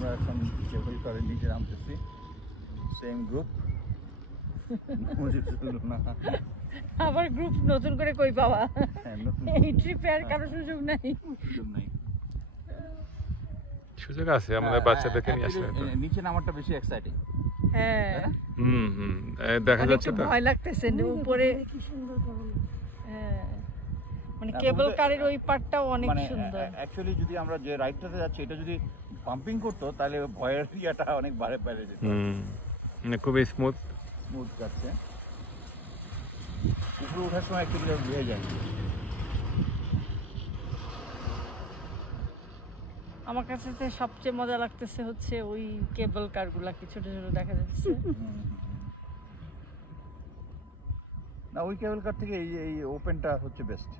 আমরা এখন কেবল কারের নিচে নামতেছি, সেম গ্রুপ। আবার গ্রুপ নতুন করে কই পাওয়া, এই ট্রিপে আর কারো সুযোগ নাই। সুযোগ আছে আমাদের বাচ্চাদেরকে নিয়ে আসলে নিচে নামাটা বেশি এক্সাইটিং। হ্যাঁ দেখা যাচ্ছে তো ভয় লাগতেছে উপরে। হ্যাঁ মানে কেবল কারের ওই পার্টটাও অনেক সুন্দর। অ্যাকচুয়ালি যদি আমরা যে রাইডটাতে যাচ্ছি এটা যদি পাম্পিং করতো তাহলে ভয়ের ইয়াটা অনেক বেড়ে যেত। মানে খুবই স্মুথ যাচ্ছে, উপরে ওঠার সময় একটু ভেঙে যায়। আমার কাছে সবচেয়ে মজা লাগতেছে হচ্ছে ওই কেবল কারগুলা কি ছোট ছোট দেখা যাচ্ছে। না ওই কেবল কার থেকে এই ওপেনটা হচ্ছে বেস্ট।